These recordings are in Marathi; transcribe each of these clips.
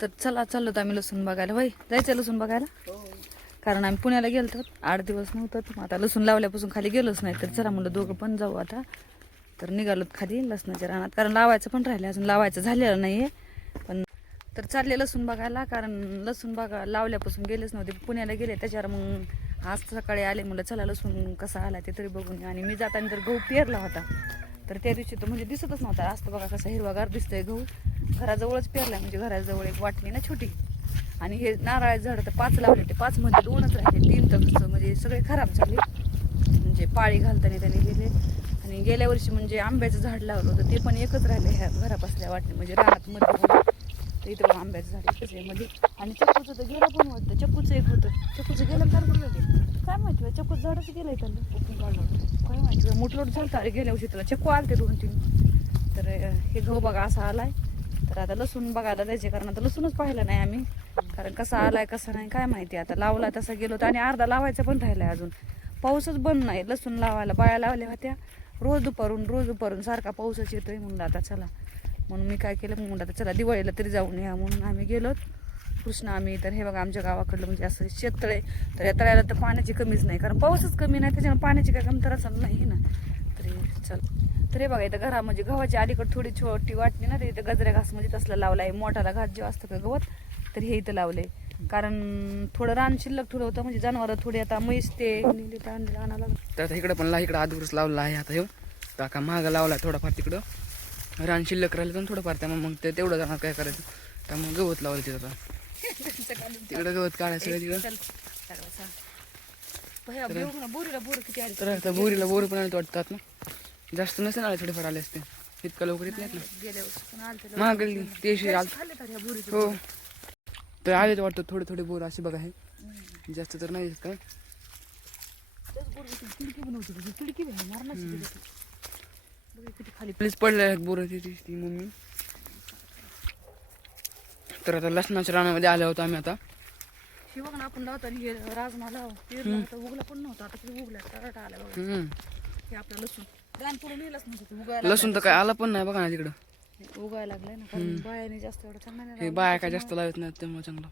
तर चला चाललो तर आम्ही लसूण बघायला. होय जायचं लसूण बघायला? कारण आम्ही पुण्याला गेलो तर आठ दिवस नव्हतं. मग आता लसूण लावल्यापासून खाली गेलोच नाही. तर चला म्हणलं दोघं पण जाऊ आता. तर निघालोत खाली लसणाच्या रानात. कारण लावायचं पण राहिलं. अजून लावायचं झालेलं नाही आहे पण तर चालले लसूण बघायला. कारण लसूण बघा लावल्यापासून गेलेच नव्हते. पुण्याला गेले त्याच्यावर मग आज सकाळी आले. म्हणलं चला लसूण कसा आला ते तरी बघून आणि मी जाताना तर गहू पेरला होता. तर त्या दिवशी तर म्हणजे दिसतच नव्हता. आज बघा कसा हिरवागार दिसतोय गहू. घराजवळच पेरलाय म्हणजे घराजवळ एक वाटली ना छोटी. आणि हे नारळाचे झाड तर पाच लावले ते पाच म्हणजे दोनच राहिले तीन तर म्हणजे सगळे खराब झाले. म्हणजे पाळी घालताना त्याने गेले. आणि गेल्या वर्षी म्हणजे आंब्याचं झाड लावलं होतं ते पण एकच राहिले ह्या घरापासल्या वाटणे म्हणजे रानात मध्ये होतं. तर इथं आंब्याचं झाड एकच आहे मध्ये. आणि चक्कूचं तर गेलं पण वाटतं चक्कूचं एक होतं. चक्कूचं गेलं तर कुठं गेलं काय माहिती बा, चक्कूचं झाडच गेलंय त्याला काय माहिती मुठलोट झालं अरे गेल्या वर्षी त्याला चक्कू आलते दोन तीन तर हे गहू बघा असा आलाय. तर आता लसूण बघायला जायचे कारण आता लसूणच पाहिलं नाही आम्ही. कारण कसा आलाय कसा नाही काय माहिती आता. लावला तसा गेलो होता आणि अर्धा लावायचा पण राहिलाय अजून. पाऊसच बंद नाही. लसूण लावायला बाया लावल्या होत्या. रोज दुपारून रोज दुपारून सारखा पाऊसच येतोय म्हणून आता चला. म्हणून मी काय केलं मग म्हणलं आता चला दिवाळीला तरी जाऊन या म्हणून आम्ही गेलो. कृष्ण आम्ही तर हे बघा आमच्या गावाकडलं म्हणजे असं शेततळे. तर या तळ्याला तर पाण्याची कमीच नाही कारण पाऊसच कमी नाही त्याच्यामुळे पाण्याची काय कमतरच नाही ना. तरी चल. तर हे बघा इथं घरा म्हणजे गव्हाची अलीकडे थोडी छोटी वाटली ना तर इथं गजऱ्या घास म्हणजे तसला लावला आहे मोठाला घास जे असतं का गवत? तर हे इथं लावलंय. कारण थोडं रान शिल्लक थोडं होतं म्हणजे जनावरं थोडी आता म्हैस ते नेली तर इकडं पण ला इकडं आधीवरच लावला आहे आता हे काका महाग लावला थोडाफार तिकडं. रान शिल्लक राहिलं तर थोडंफार त्यामुळे मग ते तेवढं जाणार काय करायचं? त्यामुळे गवत लावलं तिथं आता. तिकडं गवत काढायचं सगळं तिकडं. बोरीला बोर किती बोरीला बोर पण वाटतात ना. जास्त नसेल आले थोडेफार आले असते. इतकं लवकर येत नाहीत ना. महागली तेशी आल हो. तर आलेच वाटतं थोडे थोडे बोर असे बघा हे. जास्त तर नाही काय? खाली प्लीज पडले आहेत बोर ती मम्मी. तर आता लसणाच्या रानामध्ये आलो होतो आम्ही आता. ना आपण लावतो आणि हे राजमा लाव उगला पण नव्हता. आता उगला आला बघ. हम्म. हे आपलं लसूण. रान पुढे नेलंच नव्हतं ते उगायला लसूण तर काय आला पण नाही बघा ना तिकडं. उगायला लागलंय ना कारण बायाने जास्त एवढं चांगलं नाही हे लावलं. बाया काय जास्त लावत नाही त्यामुळे चांगलं.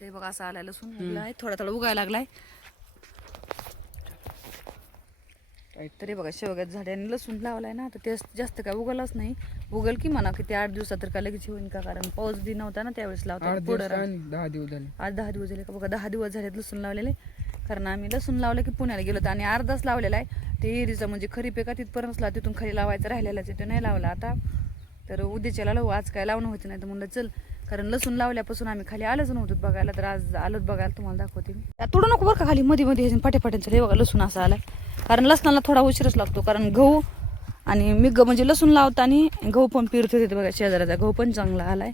ते बघा असं आलाय लसूण उगलाय थोडा थोडा उगायला लागलाय. तरी बघा शेवग्यात झाड्याने लसूण लावलाय ना तर ते जास्त काय उगलच नाही. उगल की म्हणा किती आठ दिवसात तर काय लगेच होईन का? कारण पाऊस बी नव्हता ना त्यावेळेस लावता पुढं. दहा दिवस झाले. आज दहा दिवस झाले का बघा दहा दिवस झालेत लसूण लावलेले. कारण आम्ही लसूण लावलं की पुण्याला गेलो होतो आणि अर्धाच लावलेला आहे. ते एरीचा म्हणजे खरीप आहे तिथपर्यंतच तिथपर्यंत लाव तिथून खाली लावायचं राहिलेलाच आहे. ते नाही लावला आता. तर उद्याच्याला लावू. आज काय लावणं होतं नाही. तर म्हणलं चल. कारण लसूण लावल्यापासून आम्ही खाली आलोच नव्हतो बघायला. तर आज आलोच बघायला तुम्हाला दाखवते मी. त्या तोडू नको बरं का खाली. मध्ये मध्ये ह्याच्या पाट्यापाट्यांचं हे बघा लसूण असा आला कारण लसणाला थोडा उशीरच लागतो. कारण गहू आणि मी ग म्हणजे लसूण लावताना गहू पण पिरत होते बघा शेजाराचा गहू पण चांगला आलाय.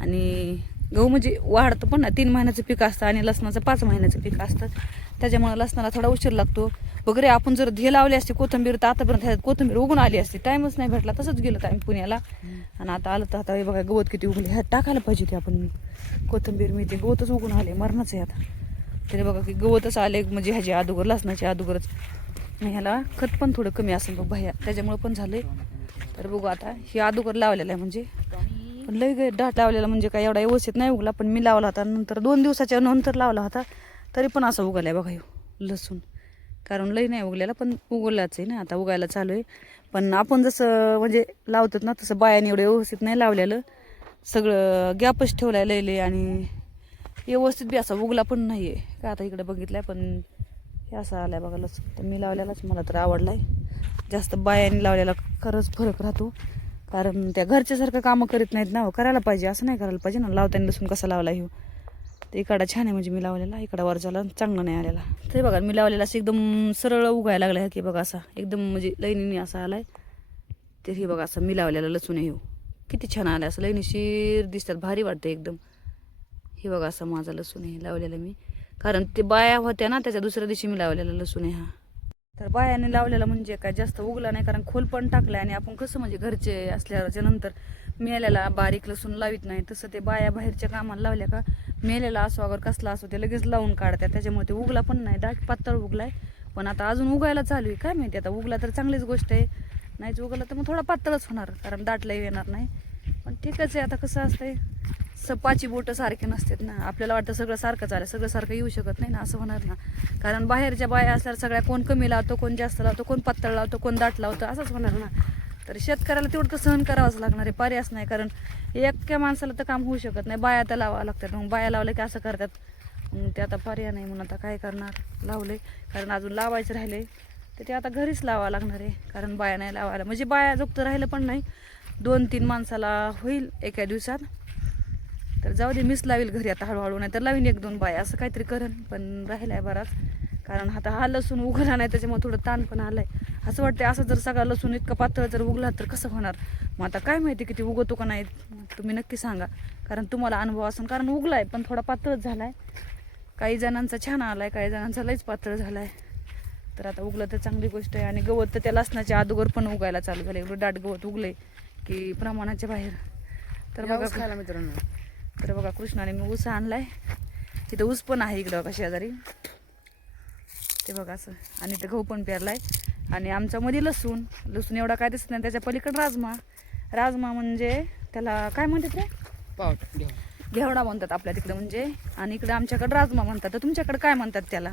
आणि गहू म्हणजे वाढतं पण ना तीन महिन्याचं पीक असतं आणि लसणाचं पाच महिन्याचं पीक असतं. त्याच्यामुळे लसणाला थोडा उशीर लागतो. वगैरे आपण जर धे लावली असते कोथंबीर तर आतापर्यंत ह्याच्यात कोथंबीर उगून आली असते. टाईमच नाही भेटला तसंच गेलो तर आम्ही पुण्याला. आणि आता आलं तर आता हे बघा गवत किती उगले ह्यात टाकायला पाहिजे ते आपण कोथंबीर मेथी. गवतच उगून आले मरणाचं आहे आता. तरी बघा की गवतच आले म्हणजे ह्याची अदोगर लसणाची अदोगरच ह्याला खत पण थोडं कमी असेल बघ भैया. त्याच्यामुळं पण झालं तर बघू आता हे अदोगर लावलेलं आहे म्हणजे पण लई डाट लावलेला म्हणजे काय एवढा व्यवस्थित नाही उगला पण मी लावला होता. नंतर दोन दिवसाच्या नंतर लावला होता. तरी पण असं उगलाय बघा ह्यो लसूण. कारण लई नाही उगलेला पण उगवलाच आहे ना. आता उगायला चालू आहे. पण आपण जसं म्हणजे लावतो ना तसं बायाने एवढं व्यवस्थित नाही लावलेलं. सगळं गॅपच ठेवलाय लयले आणि व्यवस्थित बी असा उगला पण नाही आहे का आता इकडे आहे पण हे असं आलाय बघा लसूण. तर मी लावलेलाच मला तर आवडलाय. जास्त बायाने लावलेला खरंच फरक राहतो. कारण त्या घरच्यासारखं कामं करीत नाहीत ना हो. करायला पाहिजे असं नाही करायला पाहिजे ना. लावताना लसूण कसा लावला हे ते इकडा छान आहे म्हणजे मी लावलेला इकडा वरच्याला चांगला नाही आलेला. तरी बघा मी लावलेला असं एकदम सरळ उगायला लागला की बघा असा एकदम म्हणजे लईनीने असा आलाय. तर हे बघा असं मी लावलेला लसूण आहे किती छान आलं असं लईनीशीर दिसतात भारी वाटतं एकदम. हे बघा असं माझा लसूण आहे लावलेला मी. कारण ते बाया होत्या ना त्याच्या दुसऱ्या दिवशी मी लावलेला लसूण आहे हा. तर बायाने लावलेला म्हणजे काय जास्त उगला नाही कारण खोल पण टाकलाय आणि आपण कसं म्हणजे घरचे असल्याच्या नंतर मेल्याला बारीक लसूण लावित नाही. तसं ते बाया बाहेरच्या कामाला लावल्या का मेलेला असो अगर कसला असो ते लगेच लावून काढतात. त्याच्यामुळे ते उगला पण नाही. दाट पातळ उगलाय. पण आता अजून उगायला चालू आहे. काय माहिती आता उगला तर चांगलीच गोष्ट आहे. नाहीच उगला तर मग थोडा पातळच होणार कारण दाटलाही येणार नाही. पण ठीकच आहे. आता कसं असतंय? सपाची बोटं सारखे नसतात ना. आपल्याला वाटतं सगळं सारखं चालेल सगळं सारखं येऊ शकत नाही ना असं होणार ना. कारण बाहेरच्या बाया असल्यावर सगळ्या कोण कमी लावतो कोण जास्त लावतो कोण पातळ लावतो कोण दाट लावतो असंच होणार ना. तर शेतकऱ्याला तेवढं तर सहन करावंच लागणार आहे पर्यायच नाही. कारण एका माणसाला तर काम होऊ शकत नाही. बाया तर लावावं लागतात. मग बाया लावल्या की असं करतात. मग ते आता पर्याय नाही म्हणून आता काय करणार? लावले. कारण अजून लावायचं राहिले तर ते आता घरीच लावावं लागणार आहे. कारण बाया नाही लावायला. म्हणजे बाया जोगतं राहिलं पण नाही. दोन तीन माणसाला होईल एका दिवसात. तर जाऊ दे मीच लावील घरी आता हळूहळू नाही तर लावीन एक दोन बाया असं काहीतरी करेन. पण राहिलाय बराच. कारण आता हा लसूण उघडला नाही त्याच्यामुळे थोडं ताण पण आलाय. असं वाटतं असं जर सगळा लसूण इतका पातळ जर उगला तर कसं होणार? मग आता काय माहिती किती उगवतो का नाही तुम्ही नक्की सांगा. कारण तुम्हाला अनुभव असून कारण उगलाय पण थोडा पातळच झालाय. काही जणांचा छान आलाय काही जणांचा लईच पातळ झालाय. तर आता उगलं तर चांगली गोष्ट आहे. आणि गवत तर त्या लसणाच्या अगोदर पण उगायला चालू झालं एवढं दाट गवत उगले की प्रमाणाच्या बाहेर. तर बघा खायला मित्रांनो. तर बघा कृष्णाने मी ऊस आणलाय. तिथं ऊस पण आहे इकडं बघा शेजारी. ते बघा असं. आणि ते गहू पण पेरलाय. आणि आमच्या मध्ये लसूण. लसूण एवढा काय दिसत नाही. त्याच्या पलीकडे राजमा. राजमा म्हणजे त्याला काय म्हणतात रे? पावट घेवडा. म्हणतात आपल्या तिकडे म्हणजे. आणि इकडे आमच्याकडे राजमा म्हणतात. तर तुमच्याकडे काय म्हणतात त्याला?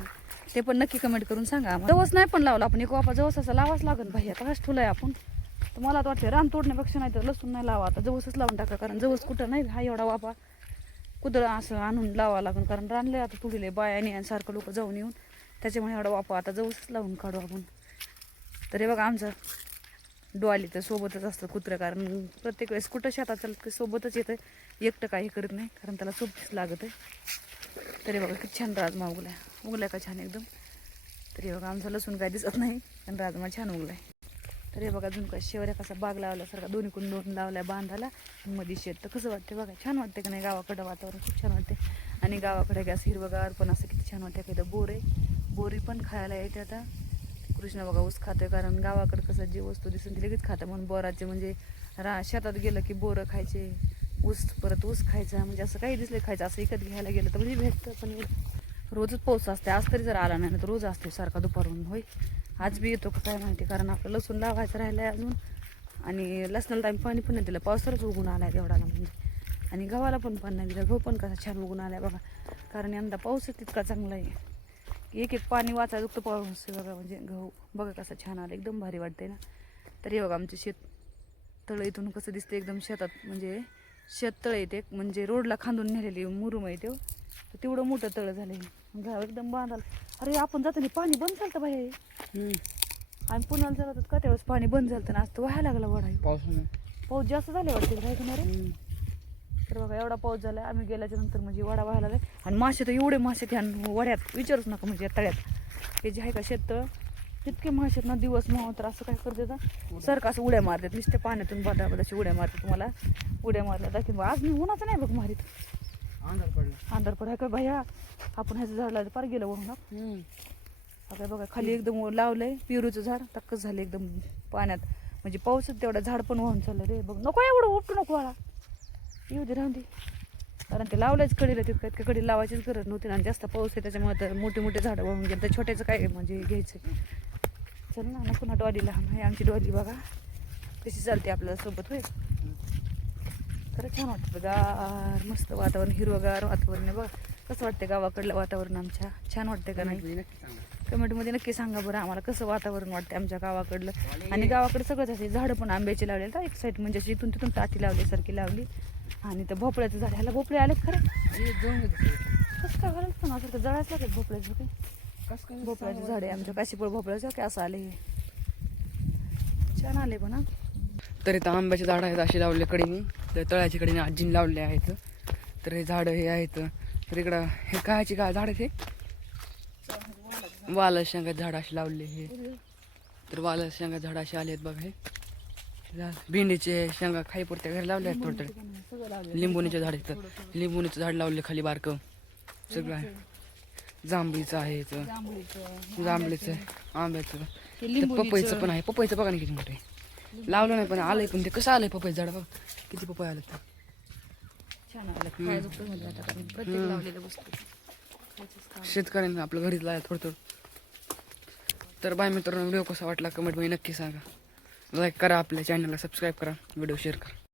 ते पण नक्की कमेंट करून सांगा. जवस नाही पण लावला आपण. एक वापा जवस असं लावाच लागत भाई आता कस ठुलाय आपण. तर मला वाटतं रान तोडण्यापेक्षा नाही तर लसूण नाही लावा. आता जवसच लावून टाका. कारण जवस कुठं नाही. हा एवढा वापा कुदळ असं आणून लावावं लागून कारण रानले आता पुढील बायाने आणि सारखं लोक जाऊन येऊन त्याच्यामुळे एवढा वापा आता जाऊच लावून काढू आपण. तर हे बघा आमचं डोआली तर सोबतच असतं कुत्रं कारण प्रत्येक वेळेस कुठं शेतात चालत की सोबतच येतं एकटं काही करत नाही कारण त्याला सोबतीच लागत. आहे तरी बघा किती छान राजमा उगलाय उगलाय का छान एकदम. तरी बघा आमचा लसूण काय दिसत नाही पण राजमा छान उगलाय. तर हे बघा अजून काय शेवऱ्या कसा बाग लावल्यासारखा दोन्हीकडून दोन लावल्या बांधाला मध्ये शेत. तर कसं वाटते बघा छान वाटते का नाही गावाकडं वातावरण? खूप छान वाटते आणि गावाकडे गॅस हिरवगार पण असं किती छान वाटते का इथं बोर आहे. बोरी पण खायला येते आता. कृष्ण बघा ऊस खातोय कारण गावाकडं कसं जी वस्तू दिसून ती लगेच खातं. म्हणून बोराचे म्हणजे रा शेतात गेलं की बोरं खायचे ऊस परत ऊस खायचा म्हणजे असं काही दिसलं खायचं असं विकत घ्यायला गेलं तर म्हणजे भेटतं पण रोजच पाऊस असते आज तरी जर आला नाही ना तर रोज असते सारखा दुपारून. होय. आज बी येतो का काय माहिती कारण आपलं लसूण लावायचं राहिलं आहे अजून. आणि लसणाला आम्ही पाणी पण नाही दिलं. पावसाळाच उगून आला आहे तेवढाला म्हणजे. आणि गव्हाला पण पाणी नाही दिलं. गहू पण कसा छान उगून आला आहे बघा. कारण यंदा पाऊसच तितका चांगला आहे. एक एक पाणी वाचायला दुखतं पाऊस बघा. म्हणजे गहू बघा कसा छान आला एकदम भारी वाटते ना. तर हे बघा आमचे शेत तळं इथून कसं दिसतं एकदम शेतात. म्हणजे शेत तळ येते म्हणजे रोडला खांदून नेलेली मुरुम आहे तेव हो. तेवढं मोठं तळं झालं. गाव एकदम बांधाल. अरे आपण जाताना पाणी बंद झालं बाहेर. आणि पुण्याला जात का त्यावेळेस पाणी बंद झालं ना आज तर व्हायला लागला वडा पाऊस जास्त झाले वाटते काय करणार. तर बघा एवढा पाऊस झाला आम्ही गेल्याच्यानंतर म्हणजे वडा व्हायला लागलाय. आणि मासे तर एवढे मासे त्या वड्यात विचारूच नका म्हणजे या तळ्यात. हे जे आहे का शेत इतके मासे ना दिवस तर असं काय करते ना सारखं असं उड्या मारतात. नुसते पाण्यातून बाटा अशी उड्या मारतात तुम्हाला. उड्या मारल्या बघ. आज मी उन्हाचं नाही बघ मारीत. अंधार पडला. अंधार पडाय का भैया आपण ह्याचं झाड लावलं पार गेलं हम्म. आता बघा खाली एकदम लावलंय पेरूचं झाड टक्कच झालं एकदम पाण्यात. म्हणजे पाऊसच तेवढा झाड पण वाहून चाललं रे. बघ नको एवढं उपटू नको वाळा येऊ दे राहून दे. कारण ते लावल्याच कडीला तिथं काय कडे लावायचीच गरज नव्हती आणि जास्त पाऊस आहे त्याच्यामुळे तर मोठे मोठे झाडं वाहून गेले. तर छोट्याचं काय म्हणजे घ्यायचं? चल ना नको ना डॉली लहान आहे आमची डॉली बघा. कशी चालते आपल्याला सोबत होय? खरं छान वाटतं गार मस्त वातावरण हिरवगार वातावरण आहे बघा. कसं वाटतं गावाकडलं वातावरण आमच्या? छान वाटतं का नाही? मी. कमेंटमध्ये नक्की सांगा बरं आम्हाला कसं वातावरण वाटतं आमच्या गावाकडलं. आणि गावाकडे सगळंच असे झाडं पण आंब्याची लावले तर एक साईड म्हणजे अशी इथून तिथून टाटी लावल्यासारखी लावली आणि तर भोपळ्याचं झाड. ह्याला भोपळे आले खरं? हे. कसं काय घालायचं पण असं तर जळायच लागेल भोपळ्याचं काय? कसं काय भोपळ्याचे झाड आहे आमच्या. काशीपूर भोपळ्याचं काय? असं आले हे. छान आले पण हा. तर इथं आंब्याचे झाड आहेत असे लावले कडेने. तर तळ्याच्या कडेने आजीने लावले आहेत. तर हे झाडं हे आहेत. तर इकडं हे कायचे काय झाड हे वाल शेंगा झाड असे लावले हे तर वाल शेंगा झाड असे आले आहेत बघा हे. भेंडीचे शेंगा खाई पुरत्या घरी लावले आहेत थोडे थोडे लिंबोणीचे झाड इथं लिंबोणीचं झाड लावले खाली बारकं. सगळं आहे. जांभळीचं आहे इथं. जांभळीचं आहे, आंब्याचं. पपईचं पण आहे. पपईचं बघा ना किती मोठे लावलं नाही पण आलंय पण ते कसं आलंय पपई झाड बघ. किती पपई आलं ते. छान आलं काय दुखतं म्हणजे आता कारण प्रत्येक लावलेल्या वस्तू. खायचंच काम. शेतकऱ्यांना आपलं घरीच लाय थोडं थोडं तर बाय मित्रांनो व्हिडिओ कसा वाटला कमेंटमध्ये नक्की सांगा. लाईक करा आपल्या चॅनलला सबस्क्राईब करा व्हिडिओ शेअर करा.